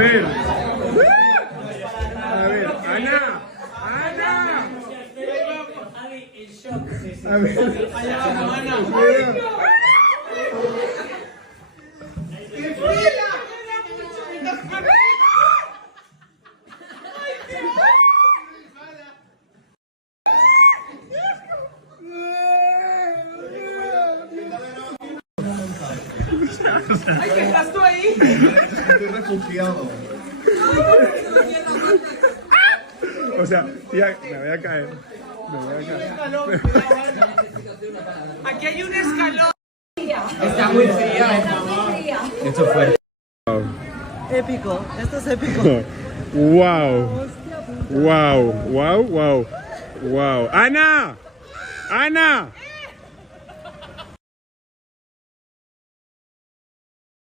ver. A ver, Ana. Ana. A ver. Allá vamos, Ana. ¡Ay, que estás tú ahí! Estoy refugiado. O sea, tía, me voy a caer. Me voy a caer. Aquí hay un escalón. Está muy fría. Esto es fuerte. Épico, esto es épico. Wow. Wow, wow, wow. Wow. Ana. Ana.